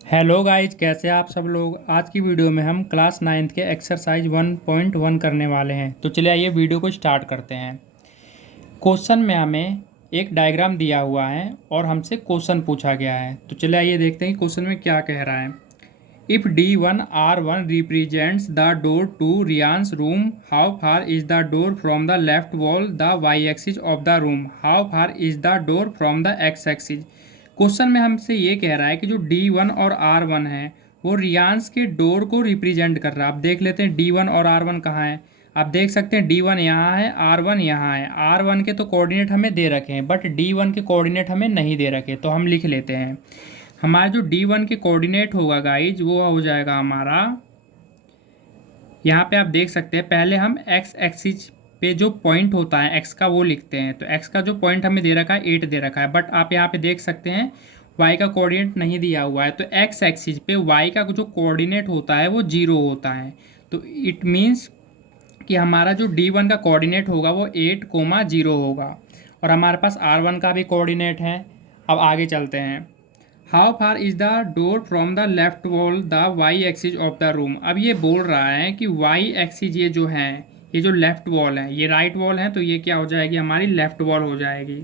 Hello guys, कैसे आप सब लोग। आज की वीडियो में हम क्लास 9th के एक्सरसाइज 1.1 करने वाले हैं। तो चलिए आइए वीडियो को स्टार्ट करते हैं। क्वेश्चन में हमें एक डायग्राम दिया हुआ है और हमसे क्वेश्चन पूछा गया है। तो चलिए आइए देखते हैं कि क्वेश्चन में क्या कह रहा है। If D1R1 represents the door to Ryan's room, how far is the door from the left wall the Y axis of the room, how far is the door from the X axis. Question में हमसे ये कह रहा है कि जो D1 और R1 है वो रियांस के डोर को रिप्रेजेंट कर रहा है। आप देख लेते हैं D1 और R1 कहाँ है। आप देख सकते हैं D1 यहाँ है, R1 यहाँ है। R1 के तो कोऑर्डिनेट हमें दे रखे हैं बट D1 के कोऑर्डिनेट हमें नहीं दे रखे, तो हम लिख लेते हैं। हमारा जो D1 के कोऑर्डिनेट होगा गाइज वो हो जाएगा हमारा, यहाँ पे आप देख सकते हैं। पहले हम एक्स एक्सिस पे जो पॉइंट होता है एक्स का वो लिखते हैं। तो एक्स का जो पॉइंट हमें दे रखा है 8 दे रखा है, बट आप यहाँ पे देख सकते हैं वाई का कोऑर्डिनेट नहीं दिया हुआ है। तो एक्स एक्सिस पे वाई का जो कोऑर्डिनेट होता है वो 0 होता है। तो इट मीन्स कि हमारा जो D1 का कोऑर्डिनेट होगा वो 8,0 होगा। और हमारे पास R1 का भी कोऑर्डिनेट है। अब आगे चलते हैं। How far is the door from the left wall the Y axis of the room. अब ये बोल रहा है कि वाई एक्सिस ये जो है, ये जो लेफ्ट वॉल है, ये राइट वॉल है, तो ये क्या हो जाएगी, हमारी लेफ्ट वॉल हो जाएगी।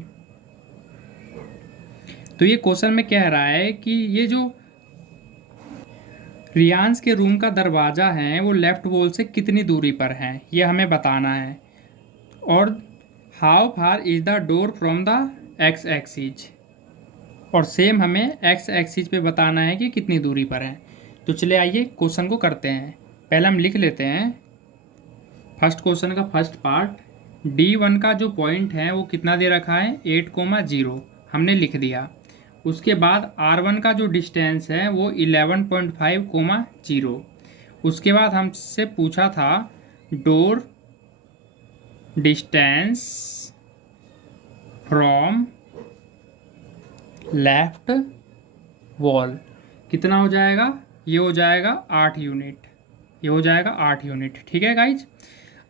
तो ये क्वेश्चन में कह रहा है कि ये जो रियांस के रूम का दरवाज़ा है वो लेफ्ट वॉल से कितनी दूरी पर है, ये हमें बताना है। और how far is the door from the X axis, और सेम हमें एक्स एक्सिस पे बताना है कि कितनी दूरी पर है। तो चले आइए क्वेश्चन को करते हैं। पहले हम लिख लेते हैं फर्स्ट क्वेश्चन का फर्स्ट पार्ट। D1 का जो पॉइंट है वो कितना दे रखा है, 8,0 हमने लिख दिया। उसके बाद R1 का जो डिस्टेंस है वो 11.5,0। उसके बाद हमसे पूछा था door distance from left wall कितना हो जाएगा, ये हो जाएगा 8 यूनिट, ये हो जाएगा 8 यूनिट। ठीक है गाइज।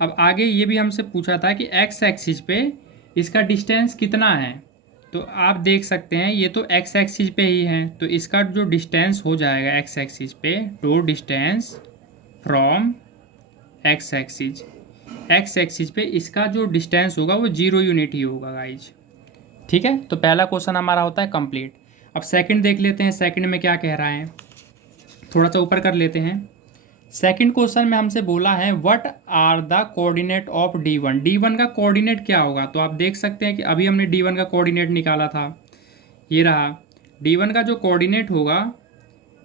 अब आगे ये भी हमसे पूछा था कि एक्स एक्सिस पे इसका डिस्टेंस कितना है। तो आप देख सकते हैं ये तो एक्स एक्सिस पे ही है, तो इसका जो डिस्टेंस हो जाएगा एक्स एक्सिस पे, door distance from x axis, x axis पे इसका जो डिस्टेंस होगा वो 0 यूनिट ही होगा गाइज। ठीक है, तो पहला क्वेश्चन हमारा होता है कंप्लीट। अब सेकंड देख लेते हैं, सेकंड में क्या कह रहा है। थोड़ा सा ऊपर कर लेते हैं। सेकंड क्वेश्चन में हमसे बोला है what are the coordinate of D1। D1 का कोऑर्डिनेट क्या होगा। तो आप देख सकते हैं कि अभी हमने D1 का कोऑर्डिनेट निकाला था, ये रहा। D1 का जो कोऑर्डिनेट होगा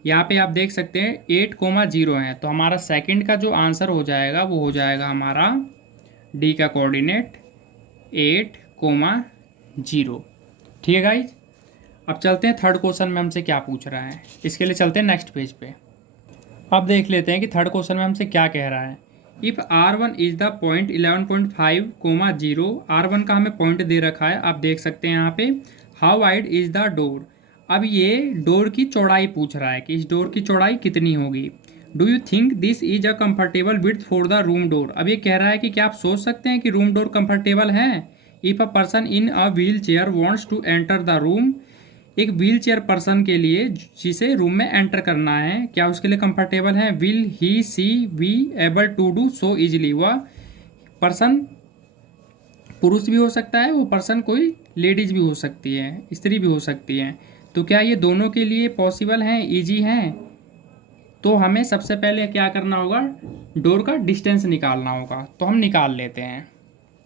यहाँ पे आप देख सकते हैं 8,0 है। तो हमारा सेकंड का जो आंसर हो जाएगा वो हो जाएगा हमारा D का कोऑर्डिनेट 8,0। ठीक है गाइज। अब चलते हैं थर्ड क्वेश्चन में हमसे क्या पूछ रहा है, इसके लिए चलते हैं नेक्स्ट पेज पे। अब देख लेते हैं कि थर्ड क्वेश्चन में हमसे क्या कह रहा है। If R1 is the point 11.5,0, R1 का हमें पॉइंट दे रखा है, आप देख सकते हैं यहाँ पे। How wide is the door, अब ये डोर की चौड़ाई पूछ रहा है कि इस डोर की चौड़ाई कितनी होगी। Do you think this is a comfortable width for the room door, अब ये कह रहा है कि क्या आप सोच सकते हैं कि रूम डोर कंफर्टेबल है। If a person in a wheel chair wants to enter the room, एक व्हील चेयर पर्सन के लिए जिसे रूम में एंटर करना है, क्या उसके लिए कंफर्टेबल है। Will he she be able to do so easily, वह पर्सन पुरुष भी हो सकता है, वो पर्सन कोई लेडीज भी हो सकती है, स्त्री भी हो सकती है। तो क्या ये दोनों के लिए पॉसिबल हैं, ईजी हैं। तो हमें सबसे पहले क्या करना होगा, डोर का डिस्टेंस निकालना होगा। तो हम निकाल लेते हैं।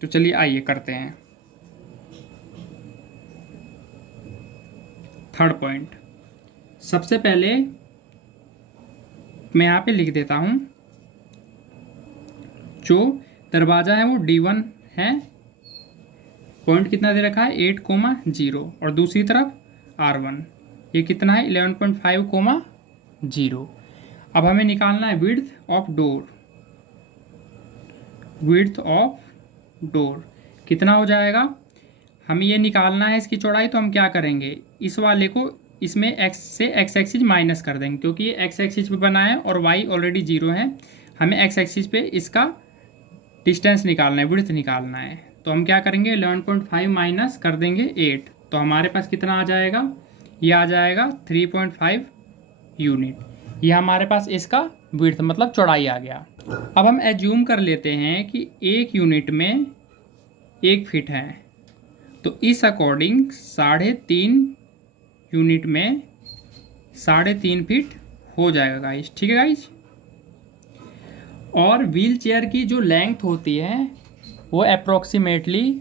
तो चलिए आइए करते हैं। थर्ड पॉइंट, सबसे पहले मैं यहाँ पे लिख देता हूँ, जो दरवाज़ा है वो D1 है, पॉइंट कितना दे रखा है 8,0, और दूसरी तरफ R1 ये कितना है 11.5,0। अब हमें निकालना है width of door, width of door कितना हो जाएगा, हमें ये निकालना है इसकी चौड़ाई। तो हम क्या करेंगे, इस वाले को इसमें एक्स से एक्स एक्सिस माइनस कर देंगे, क्योंकि ये एक्स एक्सिस पे बना है और वाई ऑलरेडी 0 है। हमें एक्स एक्सिस पे इसका डिस्टेंस निकालना है, विड्थ निकालना है। तो हम क्या करेंगे 11.5 माइनस कर देंगे 8, तो हमारे पास कितना आ जाएगा, ये आ जाएगा 3.5 यूनिट। ये हमारे पास इसका विड्थ मतलब चौड़ाई आ गया। अब हम एज्यूम कर लेते हैं कि 1 यूनिट में 1 फीट है, तो इस अकॉर्डिंग 3.5 यूनिट में 3.5 फीट हो जाएगा गाइज। ठीक है गाइज। और व्हील चेयर की जो लेंथ होती है वो अप्रोक्सीमेटली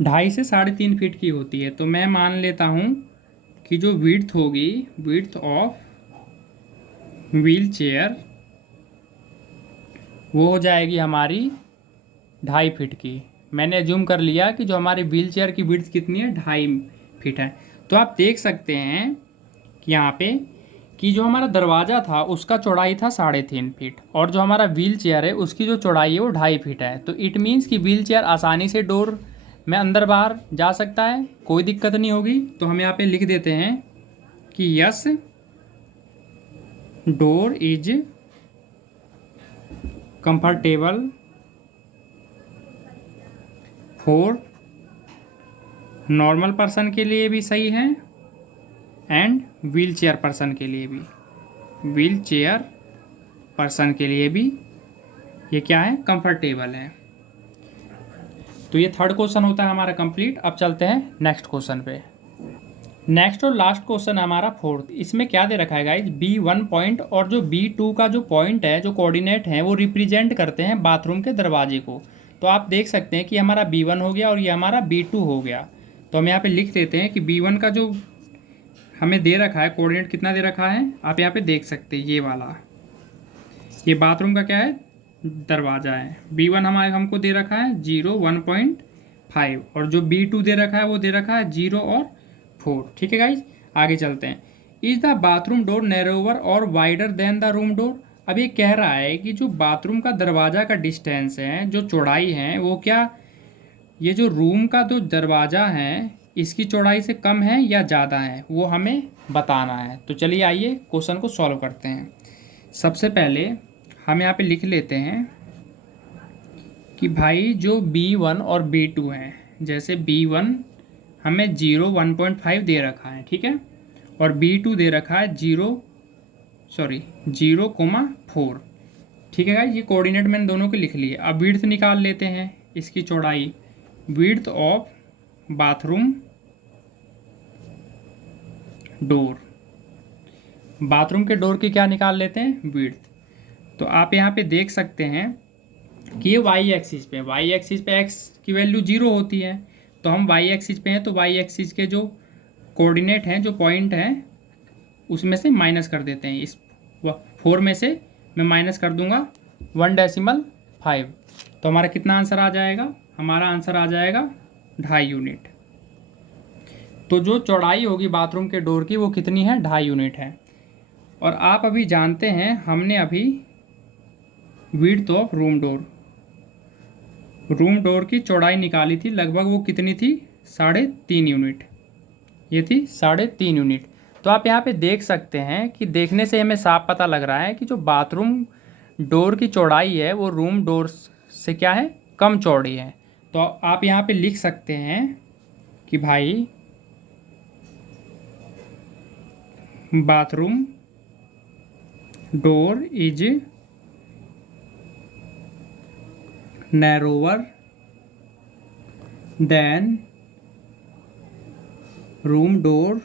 2.5 से 3.5 फीट की होती है। तो मैं मान लेता हूँ कि जो विड्थ होगी, विड्थ ऑफ व्हील चेयर, वो हो जाएगी हमारी 2.5 फीट की। मैंने एज्यूम कर लिया कि जो हमारी व्हील चेयर की विड्थ कितनी है, 2.5 फीट है। तो आप देख सकते हैं कि यहाँ पे कि जो हमारा दरवाज़ा था उसका चौड़ाई था 3.5 फीट, और जो हमारा व्हील चेयर है उसकी जो चौड़ाई है वो 2.5 फीट है। तो इट मीन्स कि व्हील चेयर आसानी से डोर में अंदर बाहर जा सकता है, कोई दिक्कत नहीं होगी। तो हम यहाँ पे लिख देते हैं कि yes, door is comfortable for normal person के लिए भी सही है एंड व्हील चेयर पर्सन के लिए भी, व्हील चेयर पर्सन के लिए भी ये क्या है, कंफर्टेबल है। तो ये 3rd क्वेश्चन होता है हमारा कंप्लीट। अब चलते हैं नेक्स्ट क्वेश्चन पे। नेक्स्ट और लास्ट क्वेश्चन है हमारा 4th। इसमें क्या दे रखा है गाइज, B1 पॉइंट और जो B2 का जो पॉइंट है, जो कोऑर्डिनेट है, वो रिप्रेजेंट करते हैं बाथरूम के दरवाजे को। तो आप देख सकते हैं कि हमारा B1 हो गया और ये हमारा B2 हो गया। तो हम यहाँ पे लिख देते हैं कि B1 का जो हमें दे रखा है कोऑर्डिनेट कितना दे रखा है, आप यहाँ पे देख सकते हैं, ये वाला, ये बाथरूम का क्या है, दरवाज़ा है। B1 हमको दे रखा है 0, 1.5, और जो B2 दे रखा है वो दे रखा है 0 और 4। ठीक है गाइज, आगे चलते हैं। Is the bathroom door narrower और wider than the room door. अब ये कह रहा है कि जो बाथरूम का दरवाज़ा का डिस्टेंस है, जो चौड़ाई है, वो क्या ये जो रूम का जो दरवाज़ा है इसकी चौड़ाई से कम है या ज़्यादा है, वो हमें बताना है। तो चलिए आइए क्वेश्चन को सॉल्व करते हैं। सबसे पहले हम यहाँ पे लिख लेते हैं कि भाई जो B1 और B2 हैं, जैसे B1 हमें 0, 1.5 दे रखा है, ठीक है, और B2 दे रखा है 0,4। ठीक है गाइस, ये कोऑर्डिनेट मैंने दोनों के लिख लिए। अब विड्थ निकाल लेते हैं, इसकी चौड़ाई, width of bathroom door, bathroom के डोर की क्या निकाल लेते हैं, विड्थ। तो आप यहाँ पे देख सकते हैं कि ये वाई एक्सिस पे, वाई एक्सिस पे एक्स की वैल्यू 0 होती है, तो हम वाई एक्सिस पे हैं, तो वाई एक्सिस के जो कोऑर्डिनेट हैं, जो पॉइंट हैं, उसमें से माइनस कर देते हैं। इस 4 में से मैं माइनस कर दूंगा 1.5। तो हमारा कितना आंसर आ जाएगा, हमारा आंसर आ जाएगा 2.5 यूनिट। तो जो चौड़ाई होगी बाथरूम के डोर की वो कितनी है, 2.5 यूनिट है। और आप अभी जानते हैं, हमने अभी विड्थ ऑफ रूम डोर की चौड़ाई निकाली थी, लगभग वो कितनी थी, 3.5 यूनिट। ये थी 3.5 यूनिट। तो आप यहाँ पे देख सकते हैं कि देखने से हमें साफ पता लग रहा है कि जो बाथरूम डोर की चौड़ाई है वो रूम डोर से क्या है, कम चौड़ी है। तो आप यहाँ पे लिख सकते हैं कि भाई bathroom door is narrower than room door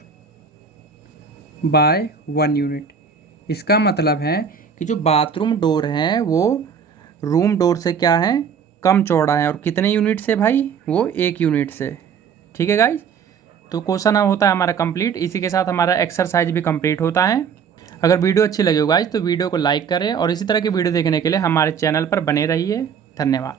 by 1 unit. इसका मतलब है कि जो बाथरूम डोर है वो रूम डोर से क्या है, कम चौड़ा है। और कितने यूनिट से भाई, वो 1 यूनिट से। ठीक है गाइज, तो क्वेश्चन होता है हमारा कंप्लीट। इसी के साथ हमारा एक्सरसाइज भी कंप्लीट होता है। अगर वीडियो अच्छी लगी हो गाइज तो वीडियो को लाइक करें और इसी तरह की वीडियो देखने के लिए हमारे चैनल पर बने रहिए। धन्यवाद।